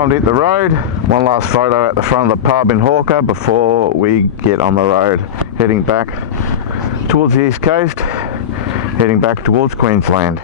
Time to hit the road. One last photo at the front of the pub in Hawker before we get on the road, heading back towards the east coast, heading back towards Queensland.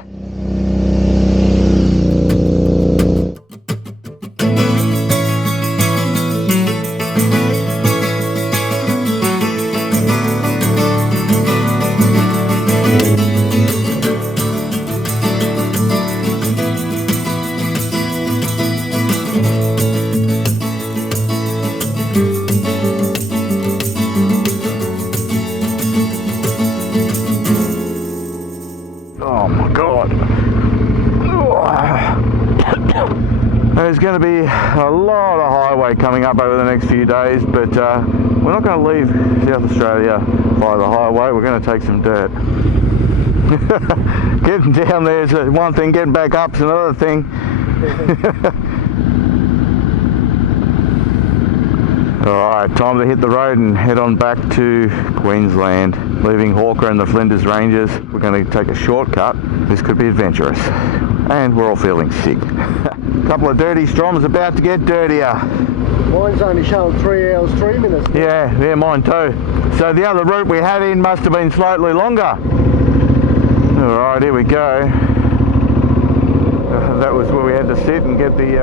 Oh my God. There's going to be a lot of highway coming up over the next few days, but we're not going to leave South Australia via the highway. We're going to take some dirt. Getting down there is one thing, getting back up is another thing. Alright, time to hit the road and head on back to Queensland. Leaving Hawker and the Flinders Ranges, we're going to take a shortcut. This could be adventurous. And we're all feeling sick. A couple of dirty Stroms about to get dirtier. Mine's only showing 3 hours 3 minutes. Yeah, mine too. So the other route we had in must have been slightly longer. Alright, here we go. That was where we had to sit and get the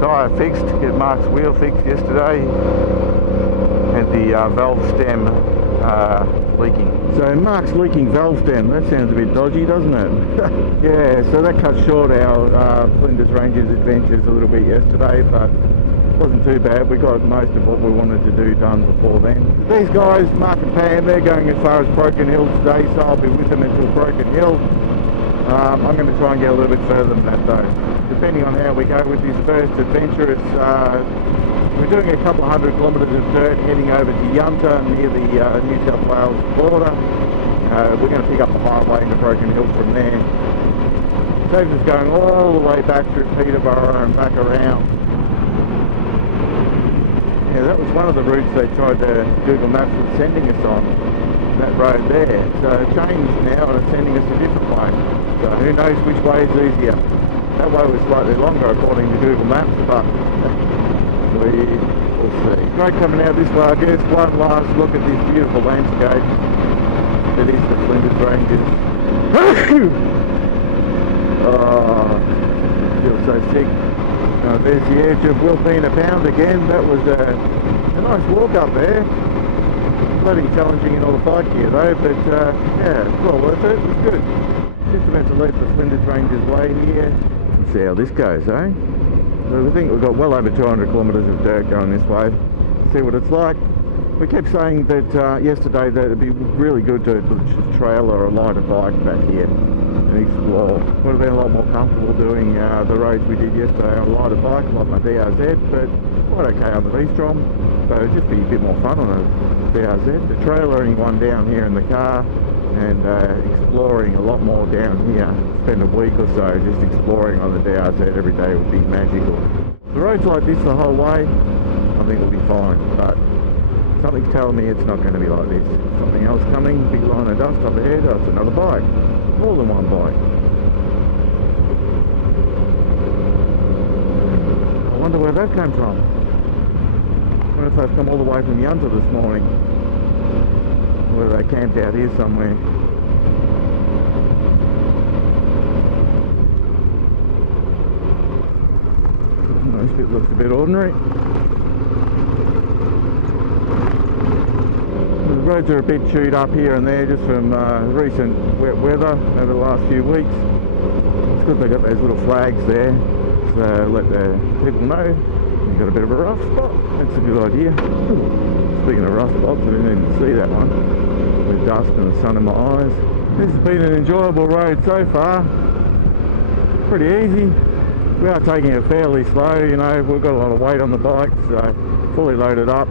tyre fixed, get Mark's wheel fixed yesterday, and the valve stem leaking. So Mark's leaking valve stem, that sounds a bit dodgy, doesn't it? Yeah, so that cut short our Flinders Ranges adventures a little bit yesterday, but it wasn't too bad. We got most of what we wanted to do done before then. These guys, Mark and Pam, they're going as far as Broken Hill today, so I'll be with them until Broken Hill. I'm going to try and get a little bit further than that though. Depending on how we go with this first adventure, we're doing a couple of 100 kilometres of dirt heading over to Yunta near the New South Wales border. We're going to pick up the highway into Broken Hill from there. Saves us going all the way back through Peterborough and back around. Yeah, that was one of the routes they tried to Google Maps was sending us on, that road there. So it changed now and it's sending us a different way. So who knows which way is easier. That way was slightly longer according to Google Maps, but we will see. Great coming out this way, I guess. One last look at this beautiful landscape that is the Flinders Ranges. Oh, I feel so sick. There's the edge of Wilpena Pound again. That was a nice walk up there. Bloody challenging in all the bike gear though, but yeah, it's well worth it. It's good. Just about to leave the Flinders Ranges way here. Let's see how this goes, eh? So we think we've got well over 200 kilometres of dirt going this way. See what it's like. We kept saying that yesterday that it'd be really good to just trail or ride a bike back here and explore. Would have been a lot more comfortable doing the roads we did yesterday on a lighter bike like my DRZ, but quite okay on the V-Strom. So it'd just be a bit more fun on a DRZ. The trailering one down here in the car and exploring a lot more down here. Spend a week or so just exploring on the DRZ every day would be magical. The roads like this the whole way, I think we'll be fine, but something's telling me it's not going to be like this. Something else coming, big line of dust up ahead, that's another bike. More than one bike. I wonder where that came from. I wonder if they've come all the way from Yunta this morning. Whether they camped out here somewhere. This bit looks a bit ordinary. The roads are a bit chewed up here and there just from recent wet weather over the last few weeks. It's good they got those little flags there, so let the people know you've got a bit of a rough spot. That's a good idea. Speaking of rough spots, I didn't even see that one with dust and the sun in my eyes. This has been an enjoyable road so far. Pretty easy. We are taking it fairly slow, you know, we've got a lot of weight on the bike, so fully loaded up.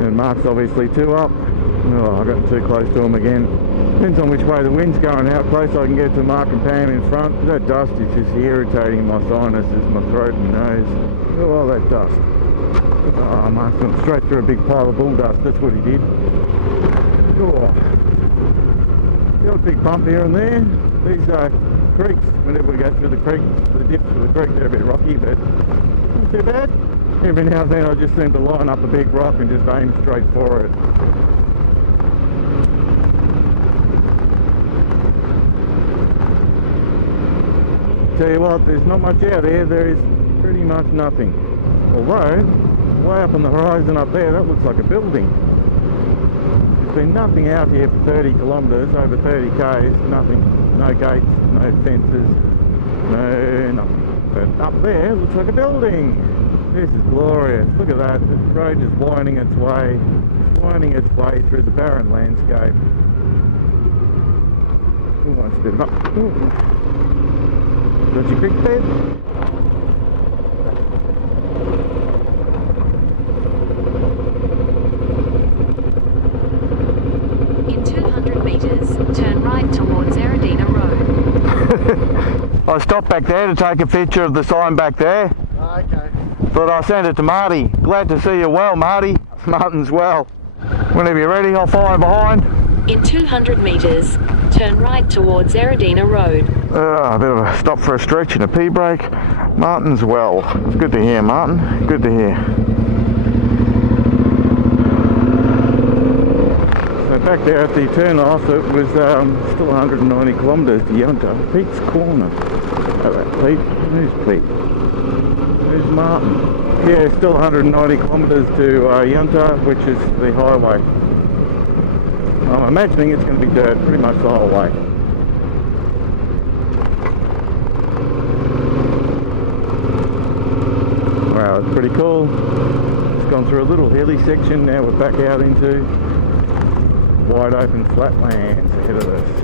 And Mark's obviously too up. Oh, I got too close to him again. Depends on which way the wind's going, how close I can get to Mark and Pam in front. That dust is just irritating my sinuses, my throat and nose. Oh, all that dust. Oh, Mark's went straight through a big pile of bull dust, that's what he did. Oh. Got a big bump here and there. These creeks, whenever we go through the creek, the dips of the creek, they're a bit rocky, but Not too bad. Every now and then I just seem to line up a big rock and just aim straight for it. Tell you what, there's not much out there. There is pretty much nothing. Although, way up on the horizon up there, that looks like a building. There's been nothing out here for 30 kilometres, over 30 k's, nothing. No gates, no fences, no nothing. But up there, looks like a building. This is glorious. Look at that. The road is winding its way through the barren landscape. Who wants a bit of up? Got your big bed? In 200 metres, turn right towards Eridina Road. I stopped back there to take a picture of the sign back there. Oh, okay. Thought I'll send it to Marty. Glad to see you well, Marty. Martin's well. Whenever you're ready, I'll follow behind. In 200 metres, turn right towards Eridina Road. A bit of a stop for a stretch and a pee break. Martin's well. It's good to hear, Martin. Good to hear. So back there at the turn off, it was still 190 kilometres to Yunta. Pete's Corner. Oh, that Pete. Who's Pete? Who's Martin? Yeah, still 190 kilometres to Yunta, which is the highway. I'm imagining it's going to be dirt pretty much the whole way. Wow, it's pretty cool. It's gone through a little hilly section, now we're back out into wide open flatlands ahead of us.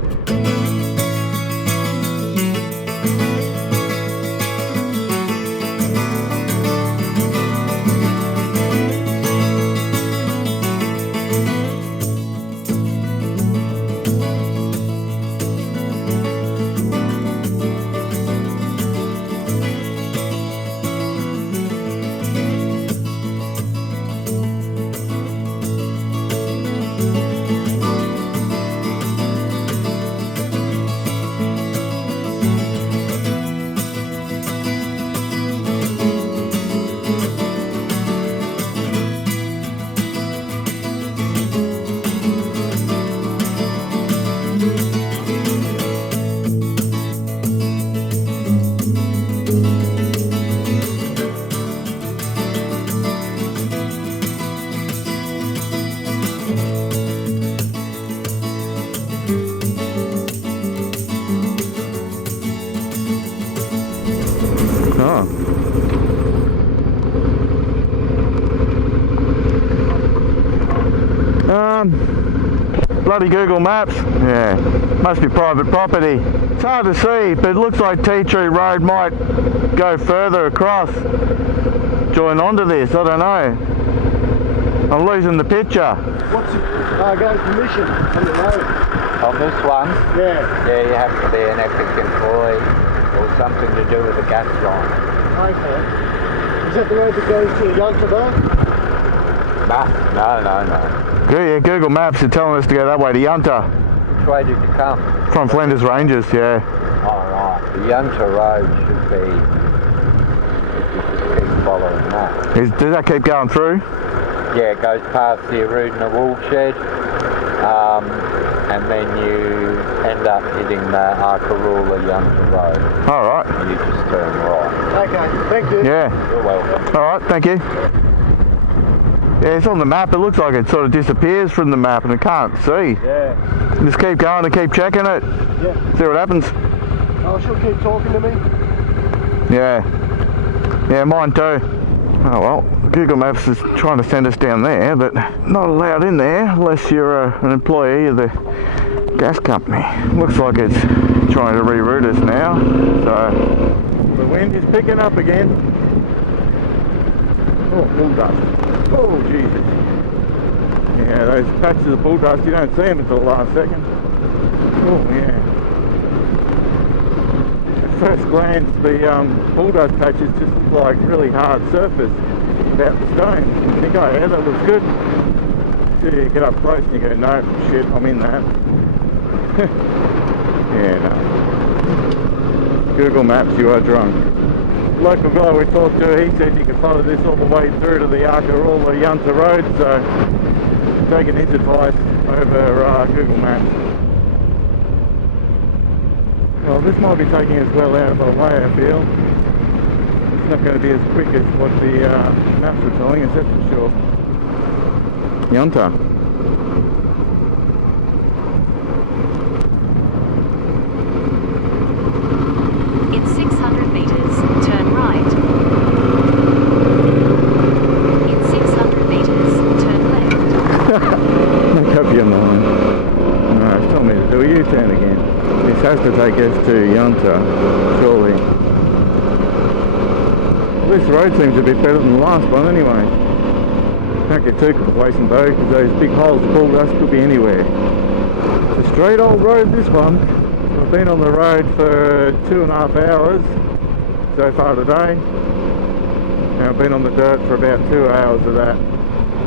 Bloody Google Maps. Yeah, must be private property. It's hard to see, but it looks like Tea Tree Road might go further across, join onto this. I don't know. I'm losing the picture. What's it? Going permission on the road. On this one? Yeah. Yeah, you have to be an epic employee or something to do with the gas line. Okay. Is that the road that goes to Yunta though? No. Yeah, Google Maps are telling us to go that way to Yunta. Which way did you come? From Flinders Ranges, yeah. Oh, right. The Yunta Road should be, if you just keep following that. Does that keep going through? Yeah, it goes past the Arudna wool shed, and then you end up hitting the Arkaroola Yunta Road. All right. And you just turn right. Okay, thank you. Yeah. You're welcome. All right, thank you. Yeah, it's on the map. It looks like it sort of disappears from the map and I can't see. Yeah. Just keep going and keep checking it. Yeah. See what happens. Oh, she'll keep talking to me. Yeah. Yeah, mine too. Oh well, Google Maps is trying to send us down there, but not allowed in there unless you're an employee of the gas company. Looks like it's trying to reroute us now. So the wind is picking up again. Oh, bull dust. Oh, Jesus. Yeah, those patches of bull dust, you don't see them until the last second. Oh, yeah. At first glance, the bull dust patches just look like really hard surface without the stone. You think, oh yeah, that looks good. So you get up close and you go, no, shit, I'm in that. Yeah, no. Google Maps, you are drunk. local guy we talked to, he said you could follow this all the way through to the Arkarula Yunta Road, so taking his advice over Google Maps. Well, this might be taking us well out of our way, I feel. It's not going to be as quick as what the maps are telling us, that's for sure. Yunta. In 600 meters, turn right. In 600 meters, turn left. Make up your mind. No, it's telling me to do a U-turn again. This has to take us to Yunta, surely. This road seems a bit better than the last one anyway. Can't get too complacent though, because those big holes pulled us could be anywhere. It's a straight old road, this one. I've been on the road for 2.5 hours so far today. And I've been on the dirt for about 2 hours of that.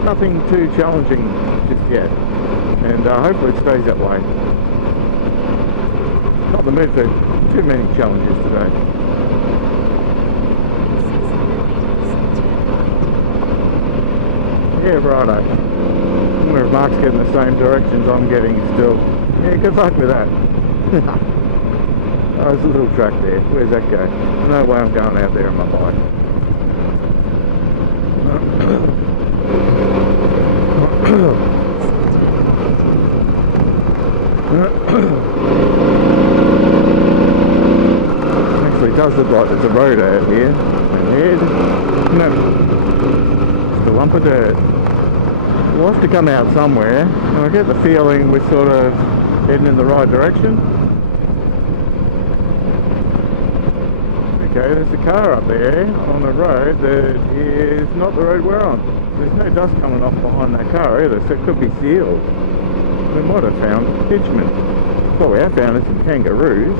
Nothing too challenging just yet. And hopefully it stays that way. Not the mood for too many challenges today. Yeah, righto. I wonder if Mark's getting the same directions I'm getting still. Yeah, good luck with that. Oh, there's a little track there. Where's that go? No way I'm going out there on my bike. Actually, it does look like there's a road out here. Ahead. No. Just a lump of dirt. We'll have to come out somewhere. And I get the feeling we're sort of heading in the right direction. Okay, there's a car up there on the road that is not the road we're on. There's no dust coming off behind that car either, so it could be sealed. We might have found pitchmen. What we have found is some kangaroos.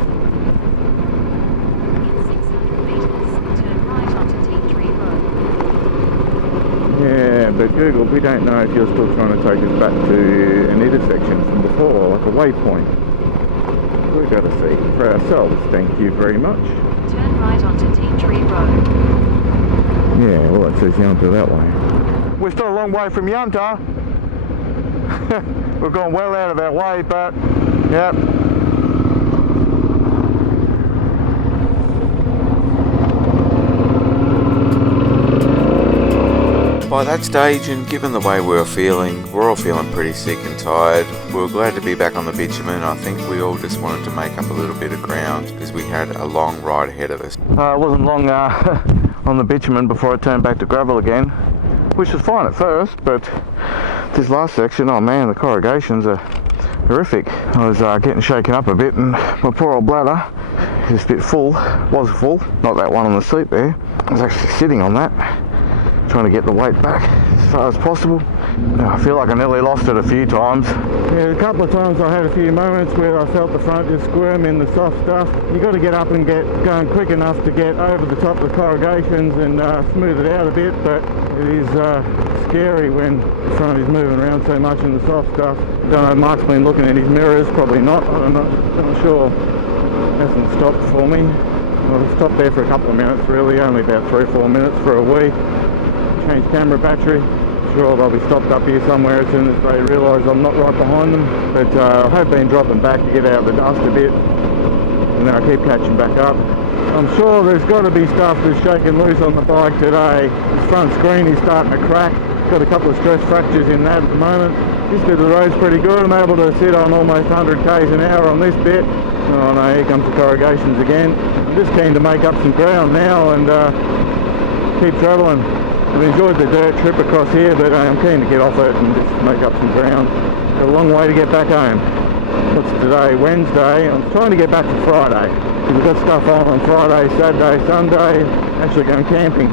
Yeah, but Google, we don't know if you're still trying to take us back to an intersection from before, like a waypoint. We've got to see for ourselves, thank you very much. Turn right onto Tea Tree Road. Yeah, well it says Yunta that way. We're still a long way from Yunta. We've gone well out of our way, but yep. By that stage, and given the way we were feeling, we're all feeling pretty sick and tired. We were glad to be back on the bitumen. I think we all just wanted to make up a little bit of ground because we had a long ride ahead of us. It wasn't long on the bitumen before I turned back to gravel again, which was fine at first, but this last section, oh man, the corrugations are horrific. I was getting shaken up a bit, and my poor old bladder is a bit full, was full, not that one on the seat there. I was actually sitting on that, trying to get the weight back as far as possible. I feel like I nearly lost it a few times. Yeah, a couple of times I had a few moments where I felt the front just squirm in the soft stuff. You got to get up and get going quick enough to get over the top of the corrugations and smooth it out a bit, but it is scary when the front is moving around so much in the soft stuff. Don't know, Mark's been looking at his mirrors, probably not, I'm not sure. Hasn't stopped for me. Well, I stopped there for a couple of minutes really, only about 3 or 4 minutes for a wee. Change camera battery. Sure, they'll be stopped up here somewhere as soon as they realise I'm not right behind them. But I have been dropping back to get out of the dust a bit, and then I keep catching back up. I'm sure there's got to be stuff that's shaking loose on the bike today. The front screen is starting to crack. Got a couple of stress fractures in that at the moment. This bit of the road's pretty good. I'm able to sit on almost 100 k's an hour on this bit. Oh no, here comes the corrugations again. I'm just keen to make up some ground now and keep travelling. I've enjoyed the dirt trip across here, but I'm keen to get off it and just make up some ground. Got a long way to get back home. What's today? Wednesday. I'm trying to get back to Friday. We've got stuff on Friday, Saturday, Sunday. Actually going camping. I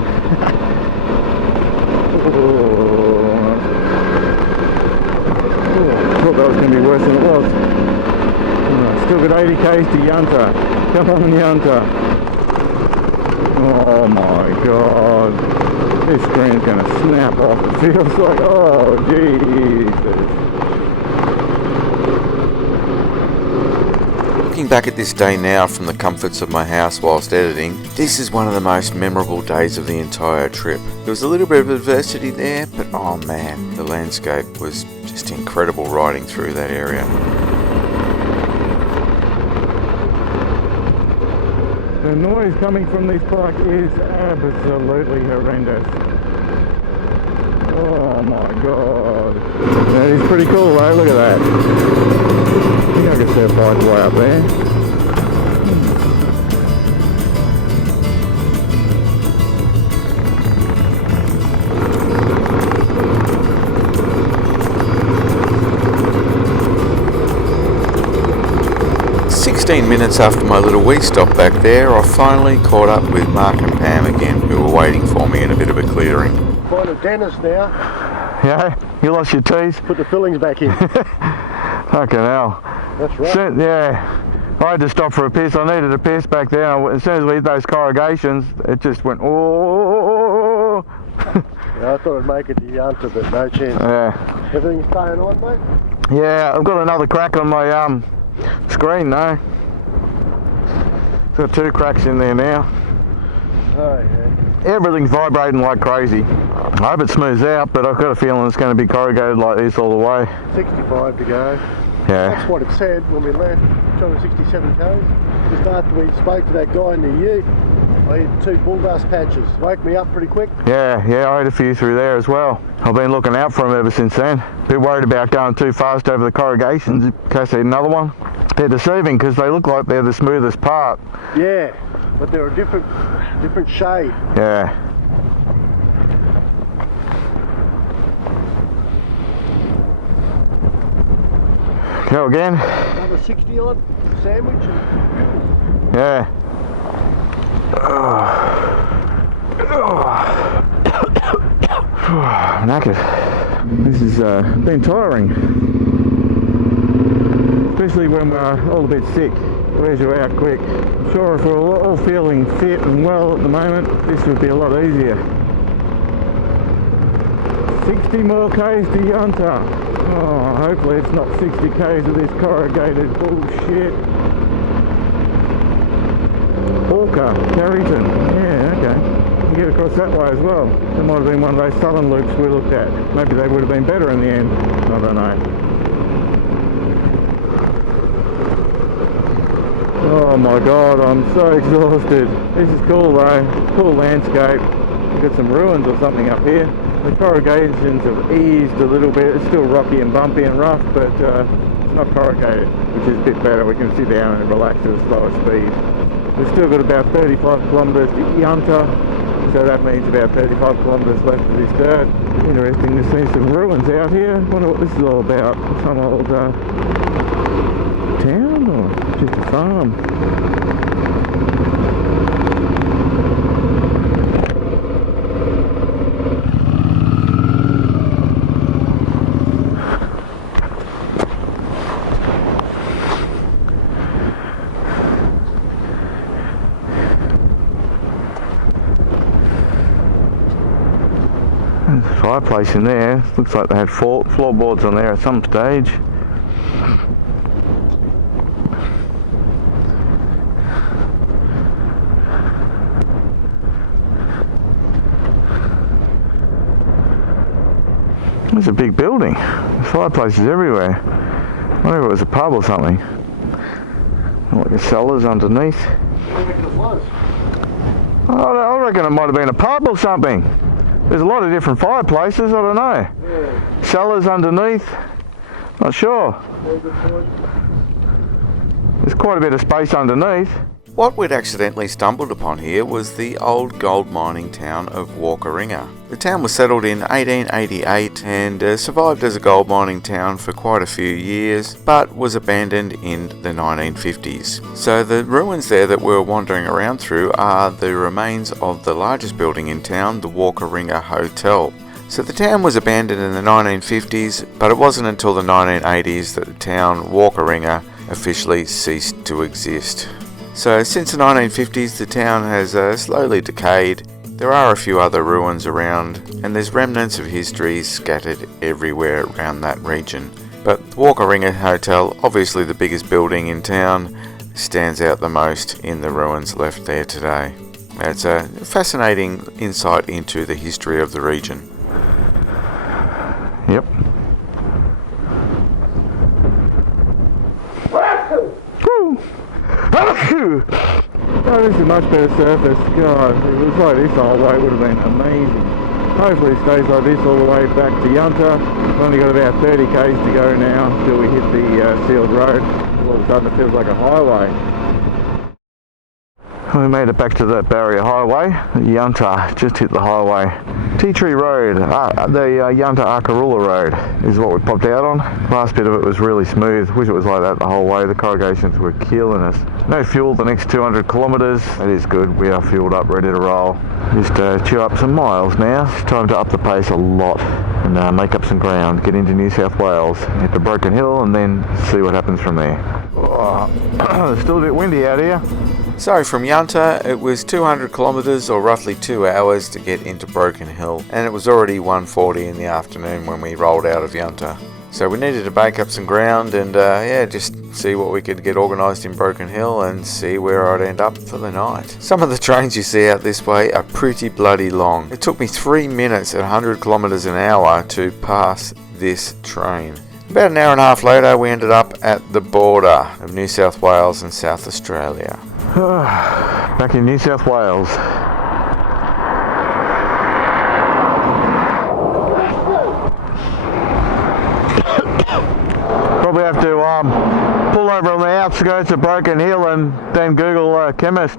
thought that was going to be worse than it was. Still got 80 k's to Yunta. Come on, Yunta. Oh my god. This screen's going to snap off. It feels like, oh Jesus. Looking back at this day now from the comforts of my house whilst editing, this is one of the most memorable days of the entire trip. There was a little bit of adversity there, but oh man, the landscape was just incredible riding through that area. The noise coming from this bike is absolutely horrendous. Oh my god. That is pretty cool though, look at that. I think I can see a bike way up there. 15 minutes after my little wee stop back there, I finally caught up with Mark and Pam again, who were waiting for me in a bit of a clearing. Find a dentist now. Yeah, you lost your teeth? Put the fillings back in. Fucking hell. That's right. Yeah, I had to stop for a piss. I needed a piss back there. As soon as we hit those corrugations, it just went, oh. Yeah, I thought I'd make it to Yunta, but no chance. Yeah. Everything's staying on, mate? Yeah, I've got another crack on my screen though. Got 2 cracks in there now. Oh yeah. Everything's vibrating like crazy. I hope it smooths out, but I've got a feeling it's going to be corrugated like this all the way. 65 to go. Yeah. That's what it said when we left. 267 k's. Just after we spoke to that guy in the ute, I hit 2 bull dust patches. Woke me up pretty quick. Yeah, I had a few through there as well. I've been looking out for them ever since then. Bit worried about going too fast over the corrugations in case they had another one. They're deceiving because they look like they're the smoothest part. Yeah, but they're a different shade. Yeah. Go again. Another 60 odd sandwich. Yeah. Knackered. This has been tiring, especially when we're all a bit sick. Wears you out quick. I'm sure if we're all feeling fit and well at the moment, this would be a lot easier. 60 more k's to Yunta. Oh, hopefully it's not 60 k's of this corrugated bullshit. Waukaringa. Yeah, okay. You can get across that way as well. That might have been one of those southern loops we looked at. Maybe they would have been better in the end. I don't know. Oh my god, I'm so exhausted. This is cool though. Cool landscape. We've got some ruins or something up here. The corrugations have eased a little bit. It's still rocky and bumpy and rough, but it's not corrugated, which is a bit better. We can sit down and relax at a slower speed. We've still got about 35 kilometres to Yunta, so that means about 35 kilometres left of this dirt. Interesting to see some ruins out here. I wonder what this is all about. Some old town or just a farm? There's a fireplace in there. Looks like they had floorboards on there at some stage. It's a big building. There's fireplaces everywhere. I wonder if it was a pub or something. Like a cellars underneath. I reckon it was. I reckon it might have been a pub or something. There's a lot of different fireplaces, I don't know. Yeah. Cellars underneath, not sure. There's quite a bit of space underneath. What we'd accidentally stumbled upon here was the old gold mining town of Waukaringa. The town was settled in 1888 and survived as a gold mining town for quite a few years, but was abandoned in the 1950s. So the ruins there that we're wandering around through are the remains of the largest building in town, the Waukaringa Hotel. So the town was abandoned in the 1950s, but it wasn't until the 1980s that the town Waukaringa officially ceased to exist. So since the 1950s the town has slowly decayed. There are a few other ruins around and there's remnants of history scattered everywhere around that region. But the Waukaringa Hotel, obviously the biggest building in town, stands out the most in the ruins left there today. It's a fascinating insight into the history of the region. Yep. Oh, this is a much better surface. God, if it was like this the whole way, it would have been amazing. Hopefully it stays like this all the way back to Yunta. We've only got about 30 k's to go now till we hit the sealed road. All of a sudden it feels like a highway. We made it back to the barrier highway. Yunta just hit the highway. Tea Tree Road, the Yunta Arkarula Road is what we popped out on. Last bit of it was really smooth. Wish it was like that the whole way. The Corrugations were killing us. No fuel the next 200 kilometres. That is good. We are fueled up, ready to roll. Just chew up some miles now. It's time to up the pace a lot and make up some ground. Get into New South Wales, hit the Broken Hill, and then see what happens from there. Oh, it's still a bit windy out here. So from Yunta, it was 200 kilometres or roughly 2 hours to get into Broken Hill, and it was already 1:40 in the afternoon when we rolled out of Yunta. So we needed to make up some ground and just see what we could get organised in Broken Hill and see where I'd end up for the night. Some of the trains you see out this way are pretty bloody long. It took me 3 minutes at 100 kilometres an hour to pass this train. About an hour and a half later, we ended up at the border of New South Wales and South Australia. Back in New South Wales. Probably have to pull over on the outskirts of Broken Hill and then Google chemist.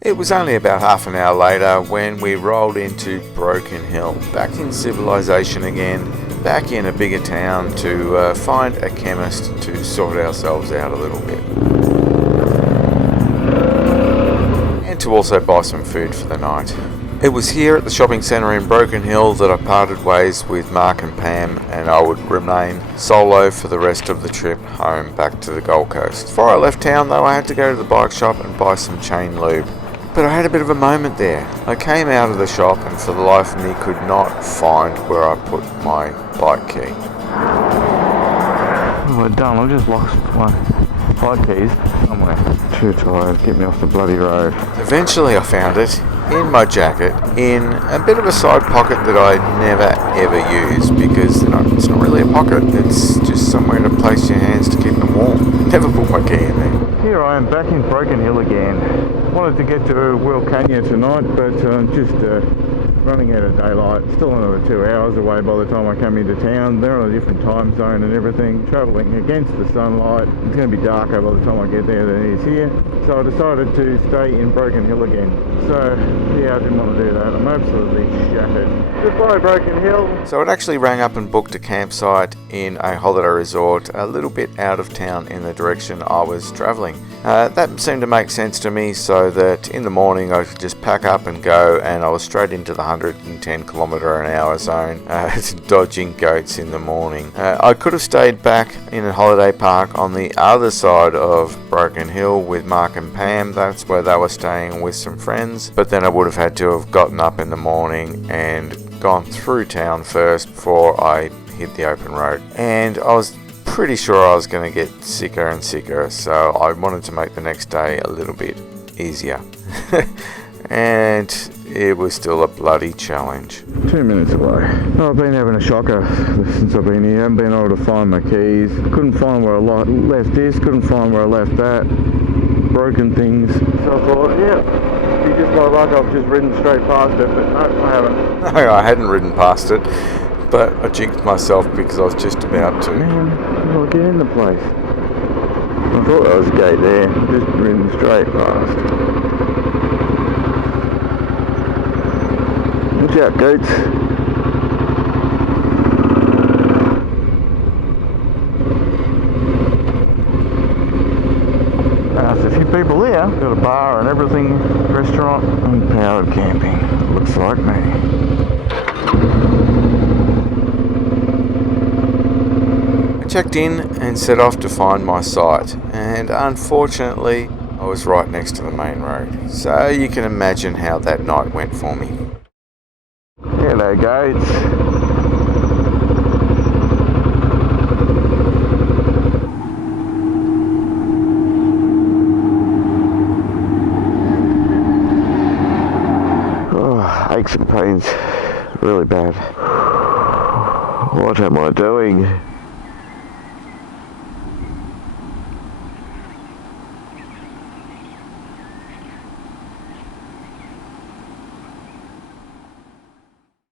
It was only about half an hour later when we rolled into Broken Hill, back in civilization again, back in a bigger town to find a chemist to sort ourselves out a little bit. And to also buy some food for the night. It was here at the shopping centre in Broken Hill that I parted ways with Mark and Pam, and I would remain solo for the rest of the trip home back to the Gold Coast. Before I left town though, I had to go to the bike shop and buy some chain lube. But I had a bit of a moment there. I came out of the shop and for the life of me could not find where I put my bike key. Oh, we're done. I've just lost my bike keys somewhere. Too tired. Get me off the bloody road. Eventually I found it in my jacket in a bit of a side pocket that I never ever use because it's not really a pocket. It's just somewhere to place your hands to keep them warm. Never put my key in there. Here I am back in Broken Hill again. Wanted to get to Waukaringa tonight, but just running out of daylight. Still another 2 hours away by the time I come into town. They're on a different time zone and everything, travelling against the sunlight. It's going to be darker by the time I get there than it is here. So I decided to stay in Broken Hill again. So yeah, I didn't want to do that. I'm absolutely shattered. Goodbye, Broken Hill. So I'd actually rang up and booked a campsite in a holiday resort a little bit out of town in the direction I was travelling. That seemed to make sense to me, so that in the morning I could just pack up and go, and I was straight into the 110 kilometre an hour zone, dodging goats in the morning. I could have stayed back in a holiday park on the other side of Broken Hill with Mark and Pam. That's where they were staying with some friends, but then I would have had to have gotten up in the morning and gone through town first before I hit the open road. And I was pretty sure I was going to get sicker and sicker, so I wanted to make the next day a little bit easier. And it was still a bloody challenge. 2 minutes away. I've been having a shocker since I've been here. I haven't been able to find my keys. Couldn't find where I left this, couldn't find where I left that. Broken things. So I thought, yeah, be just my luck, I've just ridden straight past it, but no, I haven't. No, I hadn't ridden past it, but I jinxed myself because I was just about to. Man, how do I get in the place? I thought there was a gate there, just ridden straight past. Watch out, goats. There's a few people there. Got a bar and everything, restaurant, and powered camping. Looks like me. Checked in and set off to find my site, and unfortunately I was right next to the main road, so you can imagine how that night went for me. gates. Aches and pains, really bad. What am I doing?